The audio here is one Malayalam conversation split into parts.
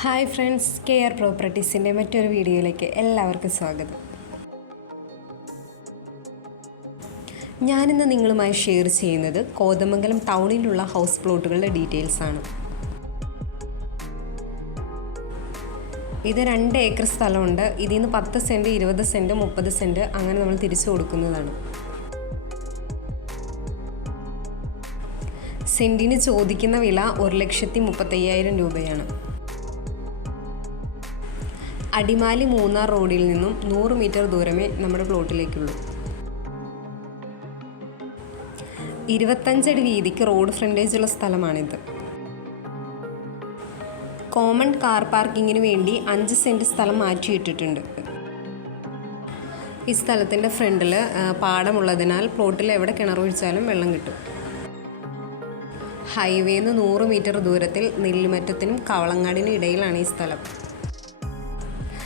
ഹായ് ഫ്രണ്ട്സ് കെ ആർ പ്രോപ്പർട്ടീസിന്റെ മറ്റൊരു വീഡിയോയിലേക്ക് എല്ലാവർക്കും സ്വാഗതം. ഞാനിന്ന് നിങ്ങളുമായി ഷെയർ ചെയ്യുന്നത് കോതമംഗലം ടൗണിലുള്ള ഹൗസ് പ്ലോട്ടുകളുടെ ഡീറ്റെയിൽസ് ആണ്. ഇത് രണ്ട് ഏക്കർ സ്ഥലമുണ്ട്. ഇതിൽ നിന്ന് പത്ത് സെന്റ് ഇരുപത് സെന്റ് മുപ്പത് സെന്റ് അങ്ങനെ നമ്മൾ തിരിച്ചു കൊടുക്കുന്നതാണ്. സെന്റിന് ചോദിക്കുന്ന വില ഒരു ലക്ഷത്തി മുപ്പത്തയ്യായിരം രൂപയാണ്. അടിമാലി മൂന്നാർ റോഡിൽ നിന്നും നൂറ് മീറ്റർ ദൂരമേ നമ്മുടെ പ്ലോട്ടിലേക്കുള്ളൂ. ഇരുപത്തഞ്ചടി വീതിക്ക് റോഡ് ഫ്രണ്ടേജ് ഉള്ള സ്ഥലമാണിത്. കോമൺ കാർ പാർക്കിങ്ങിന് വേണ്ടി അഞ്ച് സെന്റ് സ്ഥലം മാറ്റിയിട്ടിട്ടുണ്ട്. ഈ സ്ഥലത്തിന്റെ ഫ്രണ്ടിൽ പാടമുള്ളതിനാൽ പ്ലോട്ടിൽ എവിടെ കിണറൊഴിച്ചാലും വെള്ളം കിട്ടും. ഹൈവേന്ന് നൂറ് മീറ്റർ ദൂരത്തിൽ നെല്ലിമറ്റത്തിനും കവളങ്ങാടിനും ഇടയിലാണ് ഈ സ്ഥലം.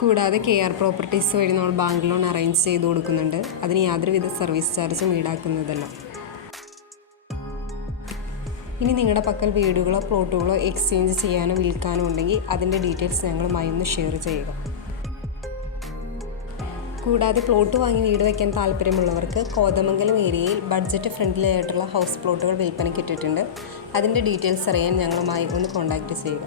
കൂടാതെ കെ ആർ പ്രോപ്പർട്ടീസ് വഴി നമ്മൾ ബാങ്ക് ലോൺ അറേഞ്ച് ചെയ്ത് കൊടുക്കുന്നുണ്ട്. അതിന് യാതൊരുവിധ സർവീസ് ചാർജും ഈടാക്കുന്നതല്ല. ഇനി നിങ്ങളുടെ പക്കൽ വീടുകളോ പ്ലോട്ടുകളോ എക്സ്ചേഞ്ച് ചെയ്യാനോ വിൽക്കാനോ ഉണ്ടെങ്കിൽ അതിന്റെ ഡീറ്റെയിൽസ് ഞങ്ങളുമായി ഒന്ന് ഷെയർ ചെയ്യുക. കൂടാതെ പ്ലോട്ട് വാങ്ങി വീട് വയ്ക്കാൻ താല്പര്യമുള്ളവർക്ക് കോതമംഗലം ഏരിയയിൽ ബഡ്ജറ്റ് ഫ്രണ്ട്ലി ആയിട്ടുള്ള ഹൗസ് പ്ലോട്ടുകൾ വിൽപ്പനയ്ക്ക് ഇട്ടിട്ടുണ്ട്. അതിന്റെ ഡീറ്റെയിൽസ് അറിയാൻ ഞങ്ങളുമായി ഒന്ന് കോൺടാക്റ്റ് ചെയ്യുക.